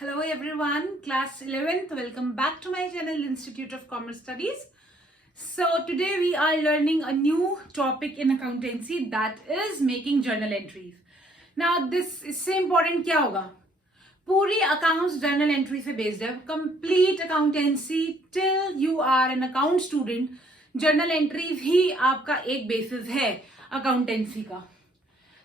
Hello everyone, class 11th. Welcome back to my channel, Institute of Commerce Studies. So today we are learning a new topic in accountancy, that is making journal entries. Now this इससे important क्या होगा? पूरी accounts journal entry से based है. Complete accountancy till you are an account student, journal entries ही आपका एक basis है accountancy का.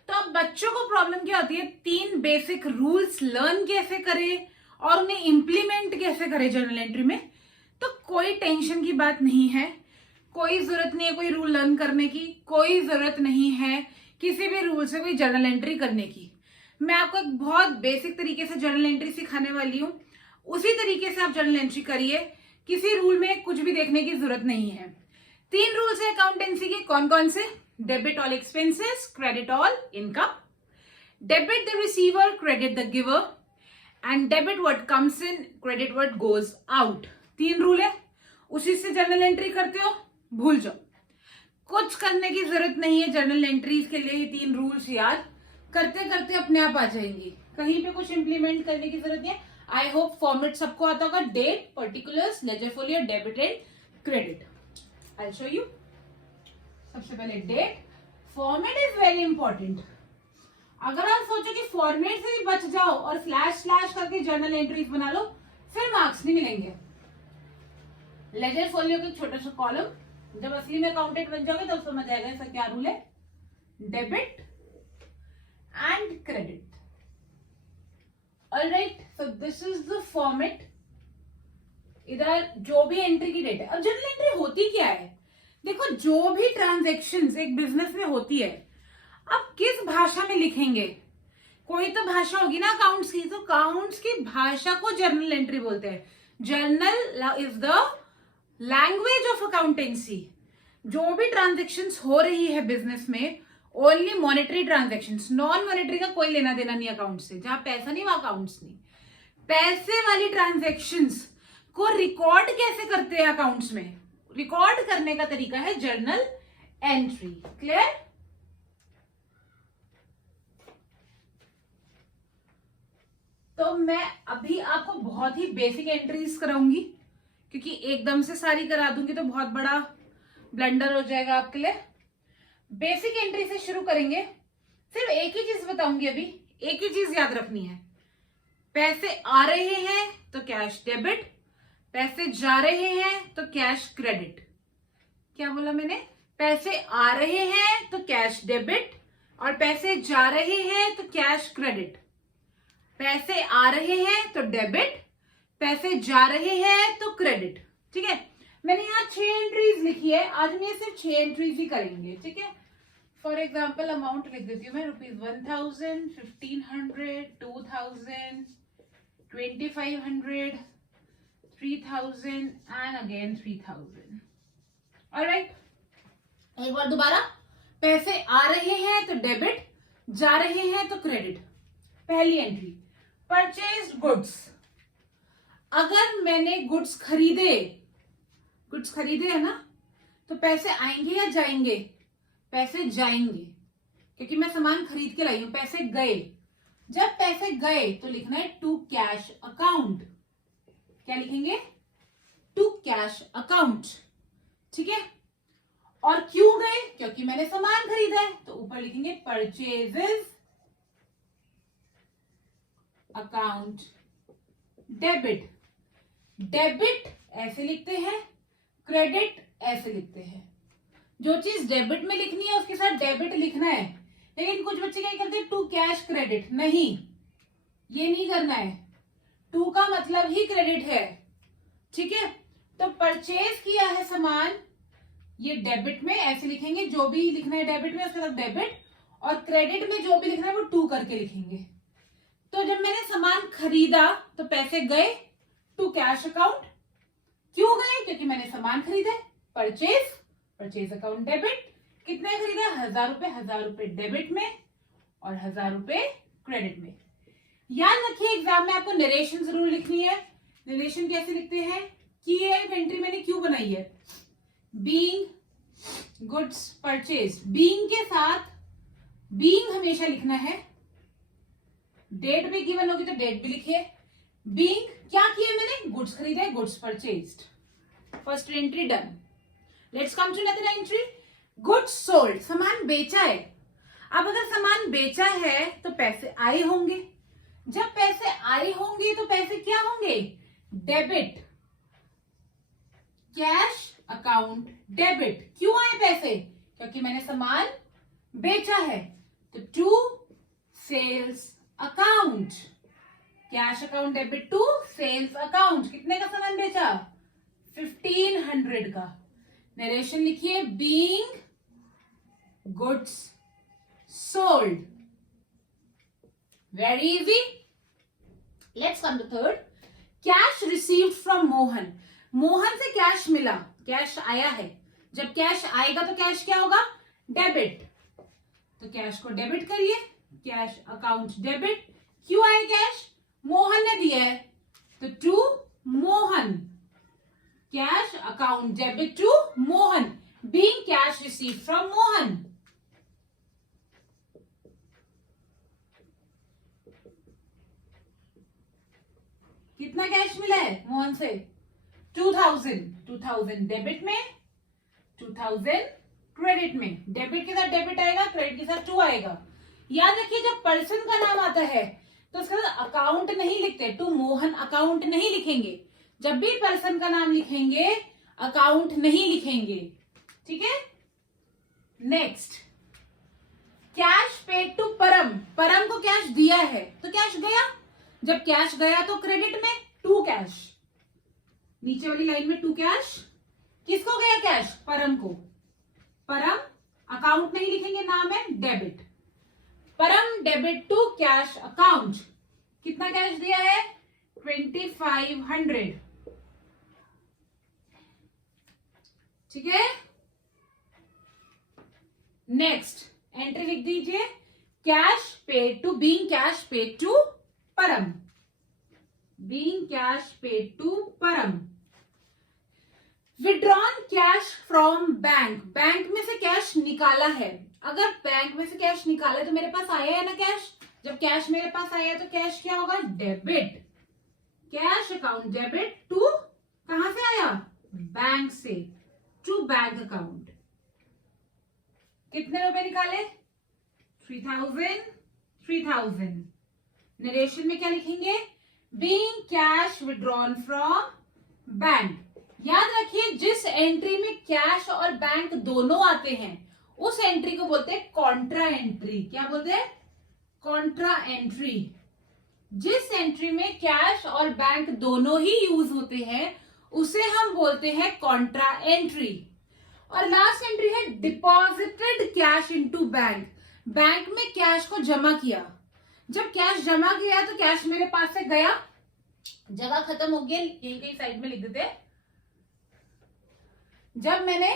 तो अब बच्चों को प्रॉब्लम क्या होती है, 3 बेसिक रूल्स लर्न कैसे करें और उन्हें इंप्लीमेंट कैसे करें जर्नल एंट्री में. तो कोई टेंशन की बात नहीं है, कोई जरूरत नहीं है कोई रूल लर्न करने की, कोई जरूरत नहीं है किसी भी रूल से कोई जर्नल एंट्री करने की. मैं आपको एक बहुत बेसिक तरीके से जर्नल एंट्री सिखाने वाली हूँ. उसी तरीके से आप जर्नल एंट्री करिए, किसी रूल में कुछ भी देखने की जरूरत नहीं है. 3 रूल्स है अकाउंटेंसी के. कौन कौन से? Debit all expenses, credit all income, debit the receiver, credit the giver, and debit what comes in, credit what goes out. 3 rule है, उसी से जर्नल एंट्री करते हो, भूल जाओ, कुछ करने की जरूरत नहीं है. जर्नल एंट्रीज के लिए ये 3 रूल्स याद करते करते अपने आप आ जाएंगी, कहीं पे कुछ इंप्लीमेंट करने की जरूरत नहीं है. आई होप फॉर्मेट सबको आता होगा. Date, particulars, ledger folio, debit and credit. I show you. सबसे पहले date. Format is very important. अगर आप सोचो कि फॉर्मेट से भी बच जाओ और स्लैश स्लैश करके जर्नल एंट्रीज बना लो, फिर मार्क्स नहीं मिलेंगे. लेजर फोलियो के छोटा सा कॉलम, जब असली में अकाउंटेंट बन जाओगे तब समझ आएगा इसका क्या रूल है. Debit and credit. Alright, so this is the format. इधर जो भी एंट्री की डेट है. अब जर्नल एंट्री होती क्या है? देखो, जो भी ट्रांजैक्शंस एक बिजनेस में होती है, अब किस भाषा में लिखेंगे? कोई तो भाषा होगी ना अकाउंट्स की, तो अकाउंट्स की भाषा को जर्नल एंट्री बोलते हैं. Journal is the language of accountancy. जो भी ट्रांजैक्शंस हो रही है बिजनेस में, only monetary transactions, non monetary का कोई लेना देना नहीं अकाउंट से. जहां पैसा नहीं वहां अकाउंट्स नहीं. पैसे वाली ट्रांजैक्शंस को रिकॉर्ड कैसे करते हैं अकाउंट्स में? रिकॉर्ड करने का तरीका है जर्नल एंट्री. क्लियर? तो मैं अभी आपको बहुत ही बेसिक एंट्रीज कराऊंगी, क्योंकि एकदम से सारी करा दूंगी तो बहुत बड़ा ब्लंडर हो जाएगा आपके लिए. बेसिक एंट्री से शुरू करेंगे. सिर्फ एक ही चीज बताऊंगी अभी, एक ही चीज याद रखनी है. पैसे आ रहे हैं तो कैश डेबिट, पैसे जा रहे हैं तो कैश क्रेडिट. क्या बोला मैंने? पैसे आ रहे हैं तो कैश डेबिट, और पैसे जा रहे हैं तो कैश क्रेडिट. पैसे आ रहे हैं तो डेबिट, पैसे जा रहे हैं तो क्रेडिट. ठीक है, मैंने यहाँ 6 एंट्रीज लिखी है. आज हम ये सिर्फ 6 एंट्रीज ही करेंगे. ठीक है, फॉर एग्जाम्पल अमाउंट लिख देती हूँ मैं. ₹1000, 1500, 2000, 2500, 3000 and again 3000. ऑलराइट, एक बार दोबारा. पैसे आ रहे हैं तो डेबिट, जा रहे हैं तो क्रेडिट. पहली एंट्री, परचेज्ड गुड्स. अगर मैंने गुड्स खरीदे है ना, तो पैसे आएंगे या जाएंगे? पैसे जाएंगे, क्योंकि मैं सामान खरीद के लाई हूं. पैसे गए. जब पैसे गए तो लिखना है टू कैश अकाउंट. क्या लिखेंगे? To cash account. ठीक है, और क्यों गए? क्योंकि मैंने सामान खरीदा है, तो ऊपर लिखेंगे परचेजेस अकाउंट डेबिट. डेबिट ऐसे लिखते हैं, क्रेडिट ऐसे लिखते हैं. जो चीज डेबिट में लिखनी है उसके साथ डेबिट लिखना है. लेकिन कुछ बच्चे क्या करते हैं, टू कैश क्रेडिट. नहीं, ये नहीं करना है. टू का मतलब ही क्रेडिट है. ठीक है, तो परचेज किया है सामान, ये डेबिट में ऐसे लिखेंगे. जो भी लिखना है डेबिट में उसके साथ डेबिट, और क्रेडिट में जो भी लिखना है वो टू करके लिखेंगे. तो जब मैंने सामान खरीदा तो पैसे गए टू कैश अकाउंट. क्यों गए? क्योंकि मैंने सामान खरीदा. Purchase account debit. कितने खरीदा? ₹1000 डेबिट में और ₹1000 क्रेडिट में. याद रखिए, एग्जाम में आपको नरेशन जरूर लिखनी है. नरेशन कैसे लिखते हैं? कि ये एंट्री मैंने क्यों बनाई है? Being goods purchase. बीइंग के साथ बीइंग हमेशा लिखना है. डेट भी गिवन होगी तो डेट भी लिखिए. बीइंग क्या किए मैंने, गुड्स खरीदे, goods purchased, first entry done. Let's come to another entry, goods sold, सामान बेचा है। अब अगर सामान बेचा है तो पैसे आए होंगे, जब पैसे आए होंगे तो पैसे क्या होंगे, डेबिट, कैश अकाउंट डेबिट। क्यों आए पैसे, क्योंकि मैंने सामान बेचा है। तो to sales account, cash account debit to sales account. कितने का सामान बेचा, 1500 का। नरेशन लिखिए, being goods sold, very easy. Let's come to third, cash received from Mohan, Mohan से कैश मिला, कैश आया है। जब कैश आएगा तो कैश क्या होगा, डेबिट, तो कैश को डेबिट करिए, कैश अकाउंट डेबिट। क्यों आए कैश, मोहन ने दिया है, तो to Mohan, cash account debit to Mohan, being cash received from Mohan. कितना कैश मिला है मोहन से, 2000 डेबिट में, 2000 क्रेडिट में। डेबिट के साथ डेबिट आएगा, क्रेडिट के साथ 2 आएगा। याद रखिए जब पर्सन का नाम आता है तो उसके साथ अकाउंट नहीं लिखते, टू मोहन अकाउंट नहीं लिखेंगे। जब भी पर्सन का नाम लिखेंगे अकाउंट नहीं लिखेंगे, ठीक है। नेक्स्ट, कैश पेड टू परम, परम को कैश दिया है तो कैश गया, जब कैश गया तो क्रेडिट में, टू कैश, नीचे वाली लाइन में टू कैश। किसको गया कैश, परम को, परम अकाउंट नहीं लिखेंगे, नाम है debit, Param debit to cash account. कितना कैश दिया है, 2500, ठीक है। नेक्स्ट एंट्री लिख दीजिए, cash paid to, being cash paid to Param, being cash paid to Param. Withdrawn cash from bank, bank में से कैश निकाला है। अगर बैंक में से कैश निकाला है तो मेरे पास आया है ना कैश, जब कैश मेरे पास आया है तो कैश क्या होगा, debit, cash account debit to, कहां से आया, बैंक से, टू बैंक अकाउंट। कितने रुपए निकाले, 3000। नरेशन में क्या लिखेंगे, being cash withdrawn from bank. याद रखिए जिस एंट्री में कैश और बैंक दोनों आते हैं उस एंट्री को बोलते हैं कॉन्ट्रा एंट्री। क्या बोलते हैं, कॉन्ट्रा एंट्री। जिस एंट्री में कैश और बैंक दोनों ही यूज होते हैं उसे हम बोलते हैं कॉन्ट्रा एंट्री। और लास्ट एंट्री है deposited cash into bank, bank में कैश को जमा किया। जब कैश जमा किया तो कैश मेरे पास से गया, जगह खत्म हो गई, यही कहीं साइड में लिख देते हैं। जब मैंने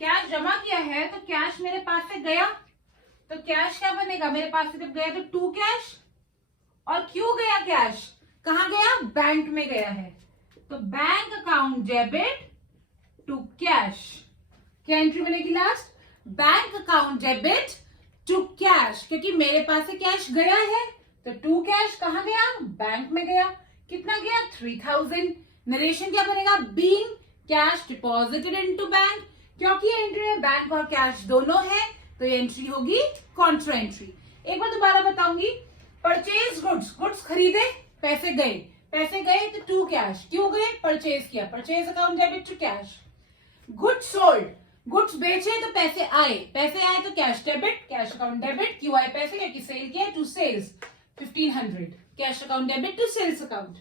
कैश जमा किया है तो कैश मेरे पास से गया, तो कैश क्या बनेगा, मेरे पास से जब गया तो टू कैश, और क्यों गया कैश, कहां गया, बैंक में गया है, तो bank account debit to cash. क्या एंट्री बनेगी last, bank account debit to cash, क्योंकि मेरे पास से कैश गया है तो टू कैश कहां गया, बैंक में गया। कितना गया, 3000। नरेशन क्या बनेगा, being cash deposited into bank, क्योंकि एंट्री में बैंक और कैश दोनों है तो ये एंट्री होगी कॉन्ट्रा एंट्री। एक बार दोबारा बताऊंगी, परचेज गुड्स, गुड्स खरीदे, पैसे गए, पैसे गए तो टू कैश, क्यों गए, परचेज किया, purchase account debit to cash. Goods sold, goods बेचे तो पैसे आए, पैसे आए तो cash debit, cash account debit. क्यों आए पैसे, क्योंकि सेल किया, to sales 1500, cash account debit to sales account.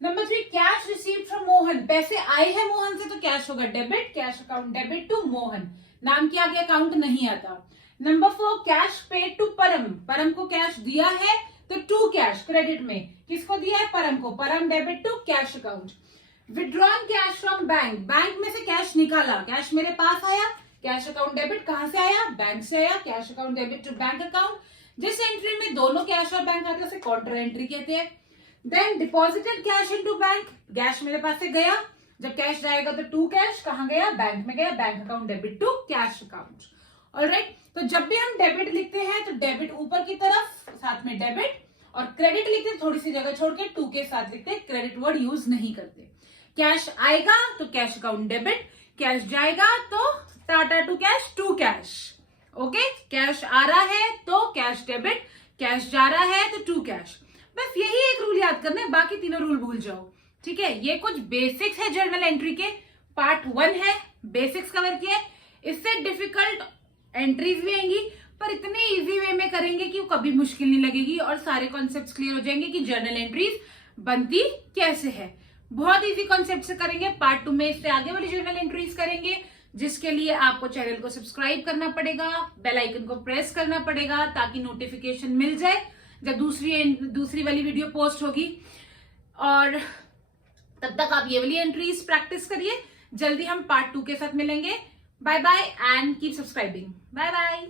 Number 3, cash received from Mohan, पैसे आए हैं मोहन से तो कैश होगा debit, cash account debit to Mohan, नाम के आगे अकाउंट नहीं आता। नंबर 4, कैश पेड टू परम, परम को कैश दिया है तो टू कैश, क्रेडिट में, किसको दिया है, परम को, Param debit to cash account. Withdrawn cash from bank, bank में से कैश निकाला, कैश मेरे पास आया, कैश अकाउंट डेबिट कहां से आया, बैंक से आया, cash account debit to bank account. जिस एंट्री में दोनों कैश और बैंक आते हैं उसे कॉन्ट्रा एंट्री कहते हैं। Then deposited cash into bank, cash मेरे पास से गया, जब कैश जाएगा तो टू कैश, कहां गया, बैंक में गया, bank account debit to cash account. Alright, तो जब भी हम डेबिट लिखते हैं तो डेबिट ऊपर की तरफ, साथ में डेबिट, और क्रेडिट लिखते थोड़ी सी जगह छोड़ के टू के साथ लिखते, क्रेडिट वर्ड यूज नहीं करते। कैश आएगा तो कैश अकाउंट डेबिट, कैश जाएगा तो tata to cash to cash. Okay, cash आ रहा है तो कैश डेबिट, कैश जा रहा है तो टू कैश। बस यही एक रूल याद करना है, बाकी तीनों रूल भूल जाओ। ठीक है, ये कुछ बेसिक्स है जर्नल एंट्री के, पार्ट 1 है, बेसिक्स कवर किया है। इससे डिफिकल्ट एंट्रीज भी आएंगी, पर इतने इजी वे में करेंगे कि वो कभी मुश्किल नहीं लगेगी और सारे कॉन्सेप्ट्स क्लियर हो जाएंगे कि जर्नल एंट्रीज बनती कैसे है। बहुत इजी कॉन्सेप्ट से करेंगे। पार्ट 2 में इससे आगे वाली जर्नल एंट्रीज करेंगे, जिसके लिए आपको चैनल को सब्सक्राइब करना पड़ेगा, बेल आइकन को प्रेस करना पड़ेगा ताकि नोटिफिकेशन मिल जाए जब दूसरी वाली वीडियो पोस्ट होगी। और तब तक आप ये वाली एंट्रीज प्रैक्टिस करिए। जल्दी हम पार्ट 2 के साथ मिलेंगे। Bye bye and keep subscribing. Bye bye.